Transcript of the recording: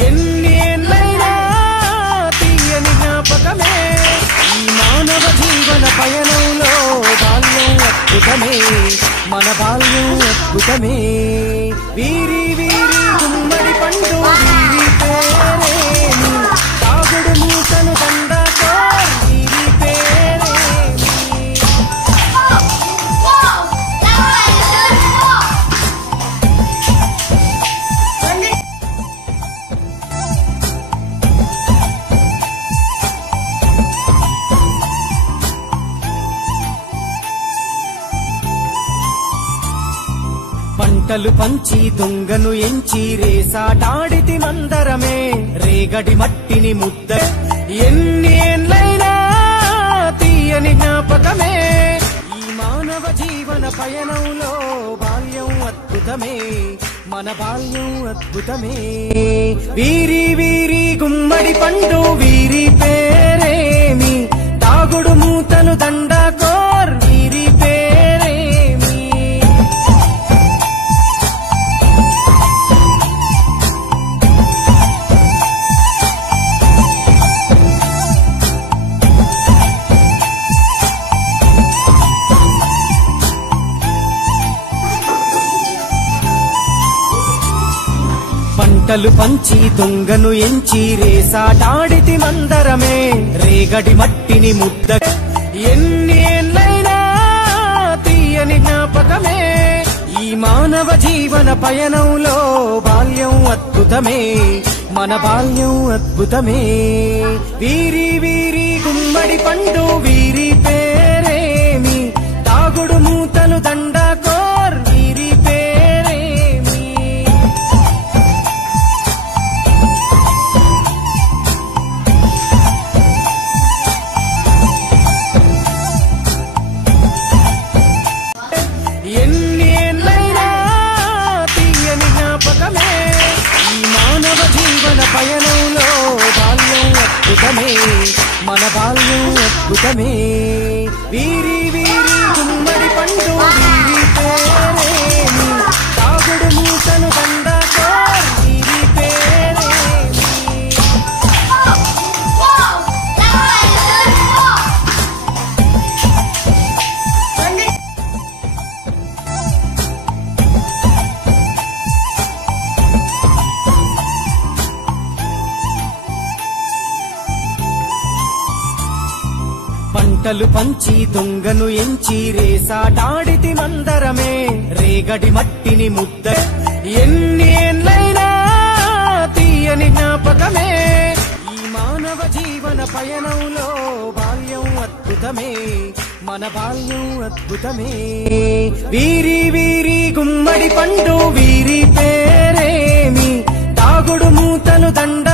ఎన్ని ఏళ్ళైనా తీయని జ్ఞాపకమే ఈ మానవ జీవన పయనంలో బాల్యం అద్భుతమే మన బాల్యం అద్భుతమే వీరి వీరి గుమ్మడి పండు వీరి పేరేమి తాగుడు మూతను దండాకో వీరి పేరేమి పంటలు పంచి దొంగను ఎంచి రేసాటాడితి మందరమే రేగడి మట్టిని ముద్ద ఎన్ని ఏళ్ళైనా తీయని జ్ఞాపకమే ఈ మానవ జీవన పయనంలో బాల్యం అద్భుతమే మన బాల్యం అద్భుతమే వీరి వీరి గుమ్మడి పండు వీరి పేరేమి తాగుడు మూతను దండాకోర్ వీరి పేరేమి పంటలు పంచి దొంగను ఎంచి రేసాటాడితి మందరమే రేగడి మట్టిని ముద్ద ఎన్ని ఏళ్ళైనా తీయని జ్ఞాపకమే ఈ మానవ జీవన పయనంలో బాల్యం అద్భుతమే మన బాల్యం అద్భుతమే వీరి వీరి గుమ్మడి పండు వీరి పేరేమి తాగుడు మూతను దండాకోర్ వీరి పేరేమి ఎన్ని ఏళ్ళైనా తీయని జ్ఞాపకమే ఈ మానవ జీవన పయనంలో బాల్యం అద్భుతమే మన బాల్యం అద్భుతమే వీరి వీరి గుమ్మడి పండు వీరి పేరేమి తాగుడు మూతను దండాకోర్ వీరి పేరేమి పంటలు పంచి దొంగను ఎంచి రేసాటాడితి మందరమే రేగడి మట్టిని ముద్ద ఎన్ని ఏళ్ళైనా తీయని జ్ఞాపకమే ఈ మానవ జీవన పయనంలో బాల్యం అద్భుతమే మన బాల్యం అద్భుతమే వీరి వీరి గుమ్మడి పండు వీరి పేరేమి తాగుడు మూతను దండ